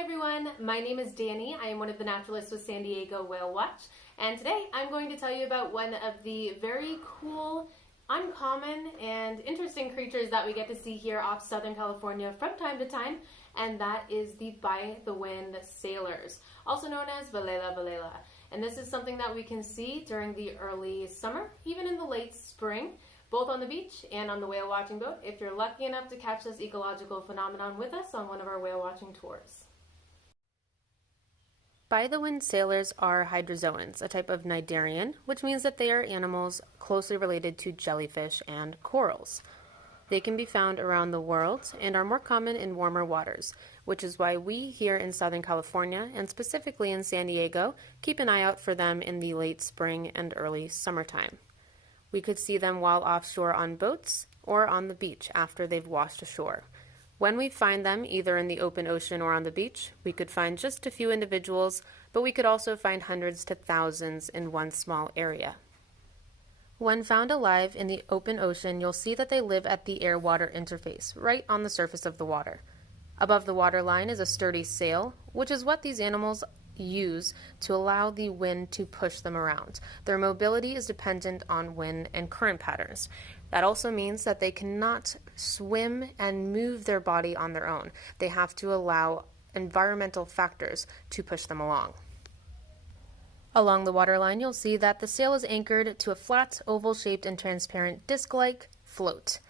Hi everyone, my name is Danny. I am one of the naturalists with San Diego Whale Watch, and today I'm going to tell you about one of the very cool, uncommon, and interesting creatures that we get to see here off Southern California from time to time, and that is the by-the-wind sailors, also known as Velella. And this is something that we can see during the early summer, even in the late spring, both on the beach and on the whale watching boat, if you're lucky enough to catch this ecological phenomenon with us on one of our whale watching tours. By-the-wind sailors are hydrozoans, a type of cnidarian, which means that they are animals closely related to jellyfish and corals. They can be found around the world and are more common in warmer waters, which is why we here in Southern California, and specifically in San Diego, keep an eye out for them in the late spring and early summertime. We could see them while offshore on boats or on the beach after they've washed ashore. When we find them, either in the open ocean or on the beach, we could find just a few individuals, but we could also find hundreds to thousands in one small area. When found alive in the open ocean, you'll see that they live at the air-water interface, right on the surface of the water. Above the waterline is a sturdy sail, which is what these animals use to allow the wind to push them around. Their mobility is dependent on wind and current patterns. That also means that they cannot swim and move their body on their own. They have to allow environmental factors to push them along. Along the waterline, you'll see that the sail is anchored to a flat, oval-shaped and transparent disc-like float.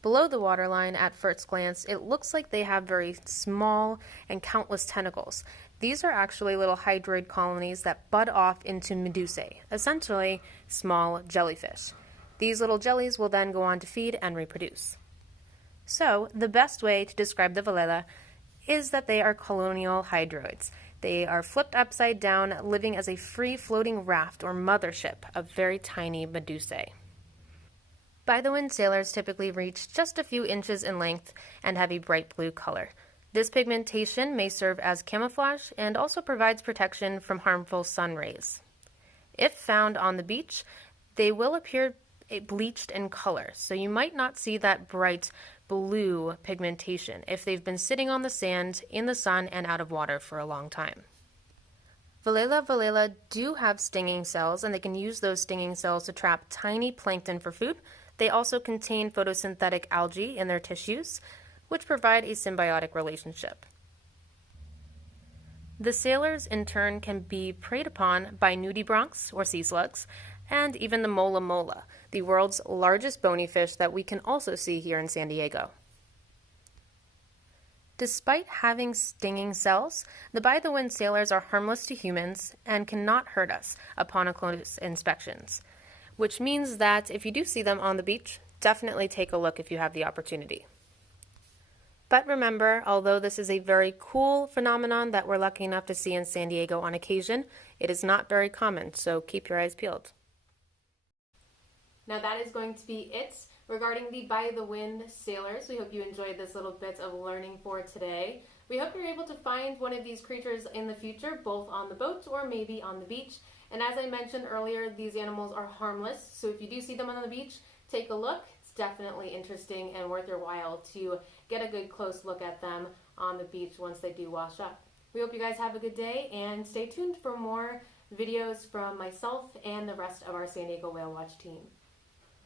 Below the waterline, at first glance, it looks like they have very small and countless tentacles. These are actually little hydroid colonies that bud off into medusae, essentially small jellyfish. These little jellies will then go on to feed and reproduce. So, the best way to describe the Velella is that they are colonial hydroids. They are flipped upside down, living as a free-floating raft or mothership of very tiny medusae. By-the-wind sailors typically reach just a few inches in length and have a bright blue color. This pigmentation may serve as camouflage and also provides protection from harmful sun rays. If found on the beach, they will appear bleached in color, so you might not see that bright blue pigmentation if they've been sitting on the sand, in the sun, and out of water for a long time. Velella do have stinging cells, and they can use those stinging cells to trap tiny plankton for food. They also contain photosynthetic algae in their tissues, which provide a symbiotic relationship. The sailors, in turn, can be preyed upon by nudibranchs, or sea slugs, and even the mola, the world's largest bony fish that we can also see here in San Diego. Despite having stinging cells, the by-the-wind sailors are harmless to humans and cannot hurt us upon a close inspections, which means that if you do see them on the beach, definitely take a look if you have the opportunity. But remember, although this is a very cool phenomenon that we're lucky enough to see in San Diego on occasion, it is not very common, so keep your eyes peeled. Now that is going to be it regarding the by-the-wind sailors. We hope you enjoyed this little bit of learning for today. We hope you're able to find one of these creatures in the future, both on the boat or maybe on the beach. And as I mentioned earlier, these animals are harmless, so if you do see them on the beach, take a look. It's definitely interesting and worth your while to get a good close look at them on the beach once they do wash up. We hope you guys have a good day, and stay tuned for more videos from myself and the rest of our San Diego Whale Watch team.